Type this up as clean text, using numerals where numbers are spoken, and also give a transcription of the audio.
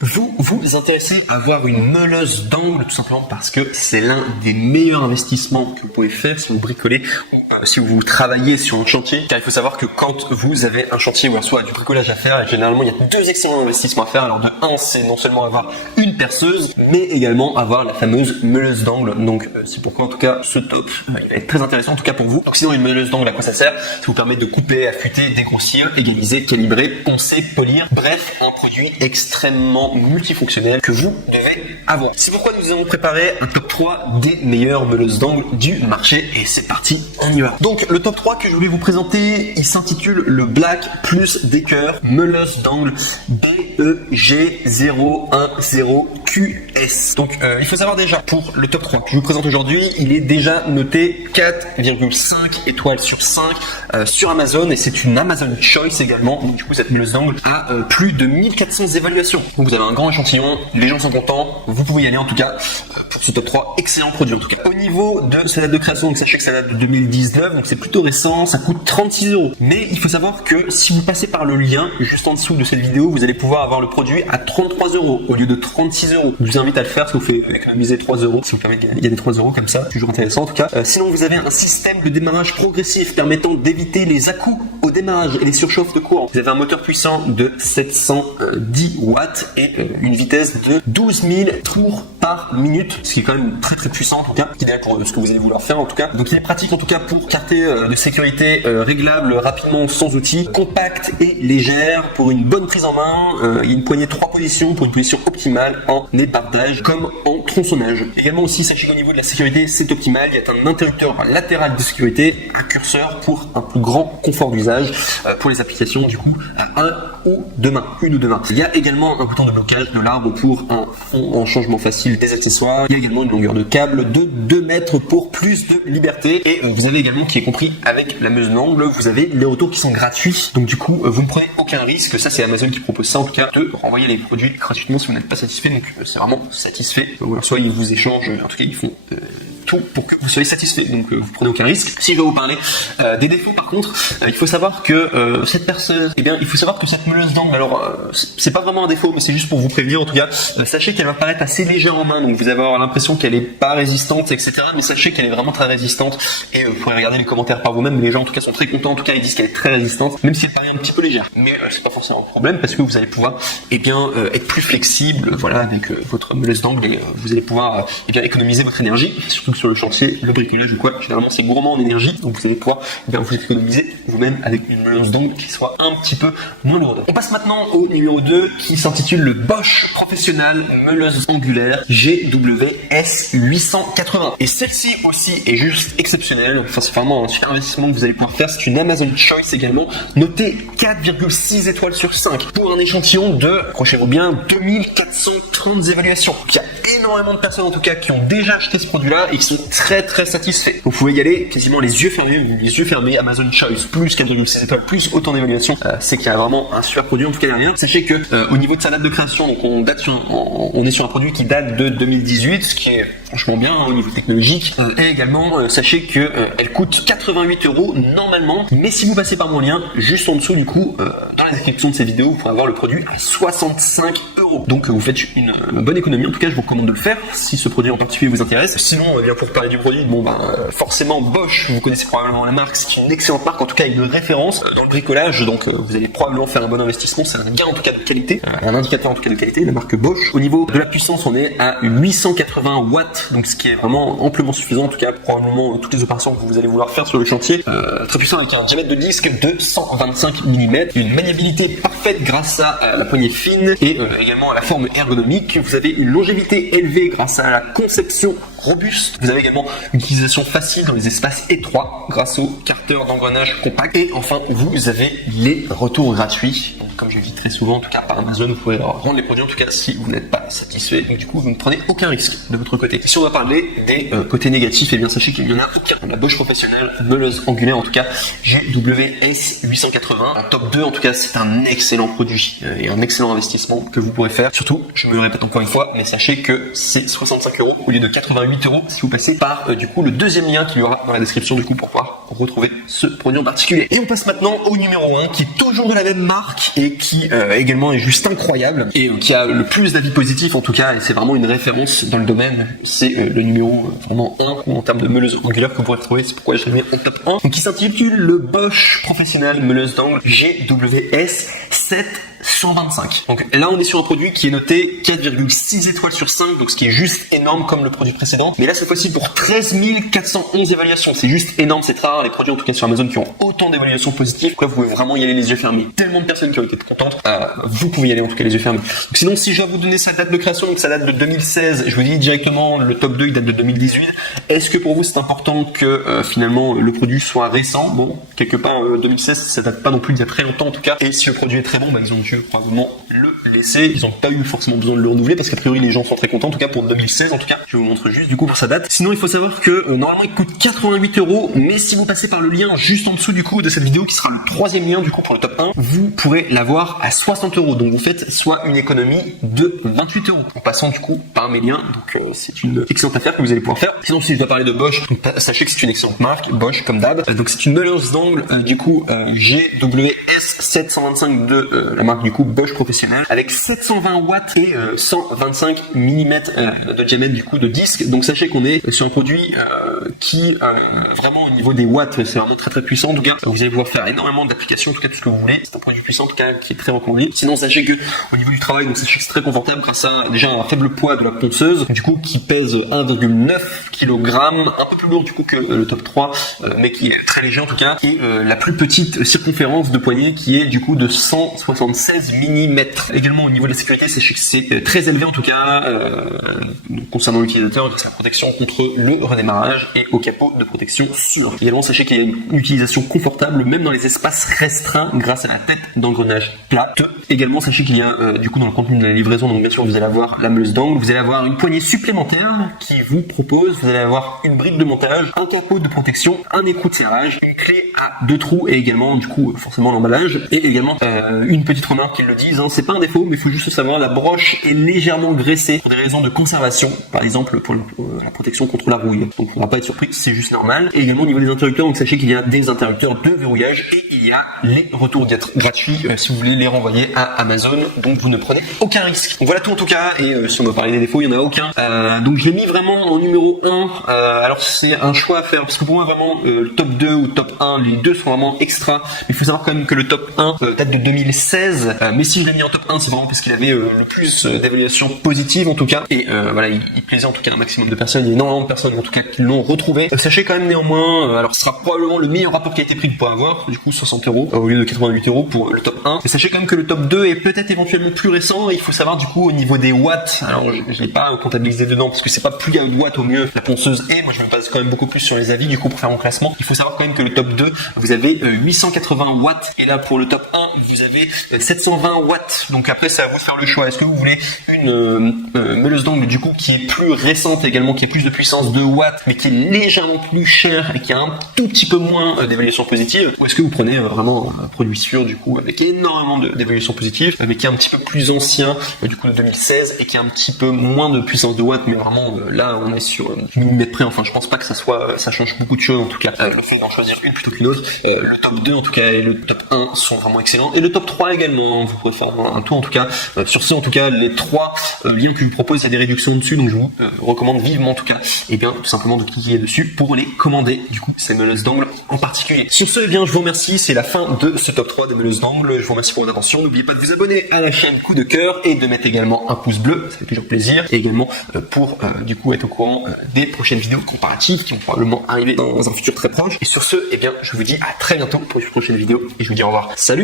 Vous vous intéressez à avoir une meuleuse d'angle tout simplement parce que c'est l'un des meilleurs investissements que vous pouvez faire si vous bricolez ou si vous travaillez sur un chantier. Car il faut savoir que quand vous avez un chantier ou soit du bricolage à faire, généralement il y a deux excellents investissements à faire. Alors de un, c'est non seulement avoir une perceuse, mais également avoir la fameuse meuleuse d'angle. Donc c'est pourquoi en tout cas ce top il va être très intéressant en tout cas pour vous. Donc sinon une meuleuse d'angle à quoi ça sert? Ça vous permet de couper, affûter, dégrossir, égaliser, calibrer, poncer, polir. Bref, un produit extrêmement multifonctionnel que vous devez avoir. C'est pourquoi nous avons préparé un top 3 des meilleures meuleuses d'angle du marché et c'est parti, on y va. Donc le top 3 que je voulais vous présenter, il s'intitule le Black plus Decker meuleuse d'angle BEG010QS. Donc il faut savoir déjà pour le top 3 que je vous présente aujourd'hui, il est déjà noté 4,5 étoiles sur 5 sur Amazon et c'est une Amazon Choice également. Donc du coup cette meuleuse d'angle a plus de 1400 évaluations. Donc vous avez un grand échantillon, les gens sont contents, vous pouvez y aller en tout cas pour ce top 3, excellent produit en tout cas. Au niveau de sa date de création, donc sachez que ça date de 2019, donc c'est plutôt récent, ça coûte 36 €. Mais il faut savoir que si vous passez par le lien juste en dessous de cette vidéo, vous allez pouvoir avoir le produit à 33 € au lieu de 36 €. Je vous invite à le faire, ça vous fait économiser 3 €, ça vous permet de gagner 3 € comme ça, toujours intéressant en tout cas. Sinon vous avez un système de démarrage progressif permettant d'éviter les à-coups au démarrage et les surchauffes de courant. Vous avez un moteur puissant de 710 watts et une vitesse de 12 000 tours par minute, ce qui est quand même très très puissant en tout cas, idéal pour ce que vous allez vouloir faire en tout cas. Donc il est pratique en tout cas pour carter de sécurité réglable rapidement sans outils, compact et légère pour une bonne prise en main. Il y a une poignée de 3 positions pour une position optimale en ébardage comme en tronçonnage. Également aussi sachez qu'au niveau de la sécurité c'est optimal, il y a un interrupteur latéral de sécurité, un curseur pour un plus grand confort d'usage pour les applications du coup à une ou deux mains. Il y a également un bouton de blocage de l'arbre pour un fond en changement facile des accessoires. Il y a également une longueur de câble de 2 mètres pour plus de liberté. Et vous avez également, qui est compris avec la meuleuse d'angle, vous avez les retours qui sont gratuits. Donc du coup, vous ne prenez aucun risque. Ça, c'est Amazon qui propose ça en tout cas, de renvoyer les produits gratuitement si vous n'êtes pas satisfait. Donc c'est vraiment satisfait. Ou alors soit ils vous échangent, en tout cas ils font tout pour que vous soyez satisfait. Donc vous prenez aucun risque. Si je vais vous parler des défauts par contre, il faut savoir que cette perceuse, il faut savoir que cette meuleuse d'angle, alors c'est pas vraiment un défaut, mais c'est juste pour vous prévenir en tout cas. Sachez qu'elle va paraître assez légère en main, donc vous allez avoir l'impression qu'elle est pas résistante, etc. Mais sachez qu'elle est vraiment très résistante et vous pourrez regarder les commentaires par vous-même. Mais les gens en tout cas sont très contents. En tout cas, ils disent qu'elle est très résistante, même si elle paraît un petit peu légère. Mais c'est pas forcément un problème parce que vous allez pouvoir être plus flexible, voilà, avec votre meuleuse d'angle. Et, vous allez pouvoir économiser votre énergie, surtout que sur le chantier, le bricolage ou quoi, généralement c'est gourmand en énergie, donc vous allez pouvoir vous économiser vous-même avec une meuleuse d'angle qui soit un petit peu moins lourde. On passe maintenant au numéro 2 qui s'intitule le Bosch Professional meuleuse angulaire GWS 880. Et celle-ci aussi est juste exceptionnelle, enfin c'est vraiment un super investissement que vous allez pouvoir faire. C'est une Amazon Choice également, notée 4,6 étoiles sur 5 pour un échantillon de, accrochez-vous bien, 2430 évaluations. Il y a énormément de personnes en tout cas qui ont déjà acheté ce produit-là et qui sont très très satisfaits. Vous pouvez y aller quasiment les yeux fermés, Amazon Choice plus 4,6 étoiles plus autant d'évaluations, c'est qu'il y a vraiment un super produit en tout cas derrière. Sachez que au niveau de sa date de création, donc on est sur un produit qui date de 2018, ce qui est franchement bien au niveau technologique. Et également sachez que elle coûte 88 € normalement, mais si vous passez par mon lien juste en dessous du coup dans la description de cette vidéo, vous pourrez avoir le produit à 65 €. Donc vous faites une bonne économie. En tout cas, je vous recommande de le faire si ce produit en particulier vous intéresse. Sinon, pour parler du produit, forcément Bosch, vous connaissez probablement la marque, c'est une excellente marque, en tout cas une référence dans le bricolage. Donc vous allez probablement faire un bon investissement. C'est un gain en tout cas de qualité, un indicateur en tout cas de qualité, la marque Bosch. Au niveau de la puissance, on est à 880 watts, donc ce qui est vraiment amplement suffisant. En tout cas, probablement toutes les opérations que vous allez vouloir faire sur le chantier. Très puissant avec un diamètre de disque de 125 mm, une maniabilité parfaite grâce à la poignée fine et également à la forme ergonomique. Vous avez une longévité élevée grâce à la conception robuste. Vous avez également une utilisation facile dans les espaces étroits grâce au carter d'engrenage compact. Et enfin, vous avez les retours gratuits. Donc, comme je dis très souvent, en tout cas par Amazon, vous pouvez rendre les produits en tout cas si vous n'êtes pas satisfait. Donc du coup, vous ne prenez aucun risque de votre côté. Si on va parler des côtés négatifs, sachez qu'il n'y en a aucun. La Bosch Professional meuleuse angulaire, en tout cas GWS 880, en top 2, en tout cas, c'est un excellent produit et un excellent investissement que vous pourrez faire. Surtout, je me le répète encore une fois, mais sachez que c'est 65 € au lieu de 88 € si vous passez par du coup le deuxième lien qu'il y aura dans la description du coup pour pouvoir retrouver ce produit en particulier. Et on passe maintenant au numéro 1 qui est toujours de la même marque et qui également est juste incroyable et qui a le plus d'avis positifs en tout cas, et c'est vraiment une référence dans le domaine. C'est le numéro vraiment 1 en termes de meuleuse angulaire que vous pourrez retrouver, c'est pourquoi je l'ai mis en top 1. Donc qui s'intitule le Bosch Professionnel Meuleuse d'angle GWS 725. Donc là on est sur un produit qui est noté 4,6 étoiles sur 5, donc ce qui est juste énorme comme le produit précédent. Mais là c'est possible pour 13 411 évaluations, c'est juste énorme, c'est très rare les produits en tout cas sur Amazon qui ont autant d'évaluations positives. Donc là vous pouvez vraiment y aller les yeux fermés. Tellement de personnes qui ont été contentes, vous pouvez y aller en tout cas les yeux fermés. Donc, sinon si je dois vous donner sa date de création, donc ça date de 2016, je vous dis directement le top 2 il date de 2018. Est-ce que pour vous c'est important que finalement le produit soit récent? Bon, quelque part 2016 ça date pas non plus d'il y a très longtemps en tout cas, et si le produit est très bon, ils ont dû probablement le laisser, ils n'ont pas eu forcément besoin de le renouveler parce qu'a priori les gens sont très contents en tout cas pour 2016 en tout cas. Je vous montre juste du coup pour sa date. Sinon il faut savoir que normalement il coûte 88 €, mais si vous passez par le lien juste en dessous du coup de cette vidéo qui sera le troisième lien du coup pour le top 1, vous pourrez l'avoir à 60 €, donc vous faites soit une économie de 28 € en passant du coup par mes liens, donc c'est une excellente affaire que vous allez pouvoir faire. Sinon si je dois parler de Bosch, donc, sachez que c'est une excellente marque, Bosch comme d'hab. Donc c'est une meuleuse d'angle du coup GWS 725 de la marque du coup Bosch Professionnel avec 720 watts et 125 mm de diamètre du coup de disque. Donc sachez qu'on est sur un produit qui vraiment au niveau des watts c'est vraiment très puissant. En tout cas vous allez pouvoir faire énormément d'applications, en tout cas tout ce que vous voulez. C'est un produit puissant en tout cas qui est très recommandé. Sinon sachez que au niveau du travail, donc sachez que c'est très confortable grâce à déjà un faible poids de la ponceuse du coup qui pèse 1,9 kg, un peu plus lourd du coup que le top 3 mais qui est très léger en tout cas, et la plus petite circonférence de poignée qui est du coup de 176 mm. Également au niveau de la sécurité, sachez que c'est très élevé en tout cas concernant l'utilisateur grâce à la protection contre le redémarrage et au capot de protection sûr. Également sachez qu'il y a une utilisation confortable même dans les espaces restreints grâce à la tête d'engrenage plate. Également sachez qu'il y a du coup dans le contenu de la livraison, donc bien sûr vous allez avoir la meuleuse d'angle, vous allez avoir une poignée supplémentaire qui vous propose, vous allez avoir une bride de montage, un capot de protection, un écrou de serrage, une clé à 2 trous et également du coup forcément l'emballage, et également une petite remarque qu'ils le disent, c'est pas un défaut mais il faut juste savoir, la broche est légèrement graissée pour des raisons de conservation, par exemple pour la protection contre la rouille, donc on va pas être surpris, c'est juste normal. Et également au niveau des interrupteurs, donc sachez qu'il y a des interrupteurs de verrouillage et il y a les retours gratuits si vous voulez les renvoyer à Amazon, donc vous ne prenez aucun risque. Donc voilà tout en tout cas, et si on doit parler des défauts, il n'y en a aucun. Donc je l'ai mis vraiment en numéro 1, alors c'est un choix à faire parce que pour moi vraiment le top 2 ou top 1, les deux sont vraiment extra, mais il faut savoir quand même que le top 1 date de 2016, mais si je l'ai mis en top 1 c'est vraiment parce qu'il avait le plus d'évaluations positives en tout cas, et voilà il plaisait en tout cas un maximum de personnes, il y a énormément de personnes en tout cas qui l'ont retrouvé. Sachez quand même néanmoins, alors ce sera probablement le meilleur rapport qui a été pris pour avoir, du coup 60 € au lieu de 88 € pour le top 1, et sachez quand même que le top 2 est peut-être éventuellement plus récent, et il faut savoir du coup au niveau des watts, alors je l'ai pas comptabilisé dedans parce que c'est pas plus il y a de watts au mieux la ponceuse est, moi je me base quand même beaucoup plus sur les avis du coup pour faire mon classement. Il faut savoir quand même que le top 2 vous avez 880 watts, et là pour le top 1 vous avez 720 watts, donc après c'est à vous de faire le choix. Est-ce que vous voulez une meuleuse d'angle du coup qui est plus récente également, qui a plus de puissance de watts mais qui est légèrement plus cher et qui a un tout petit peu moins d'évaluation positive, ou est-ce que vous prenez vraiment un produit sûr du coup avec énormément d'évaluation positive mais qui est un petit peu plus ancien du coup de 2016 et qui a un petit peu moins de puissance de watts, mais vraiment là on est sur millimètre près, enfin je pense pas que ça change beaucoup de choses en tout cas, le fait d'en choisir une plutôt qu'une autre. Le top 2 en tout cas et le top 1 sont vraiment excellents, et le top 3 également, vous pourrez faire un tour en tout cas sur ce. En tout cas les 3 liens que je vous propose, il y a des réductions dessus, donc je vous recommande vivement en tout cas et bien tout simplement de cliquer dessus pour les commander du coup ces meuleuses d'angle en particulier. Sur ce, eh bien je vous remercie, c'est la fin de ce top 3 des meuleuses d'angle. Je vous remercie pour votre attention, n'oubliez pas de vous abonner à la chaîne Coup de Cœur et de mettre également un pouce bleu, ça fait toujours plaisir, et également pour du coup être au courant des prochaines vidéos comparatives qui vont probablement arriver dans un futur très proche. Et sur ce, eh bien je vous dis à très bientôt pour une prochaine vidéo et je vous dis au revoir. Salut.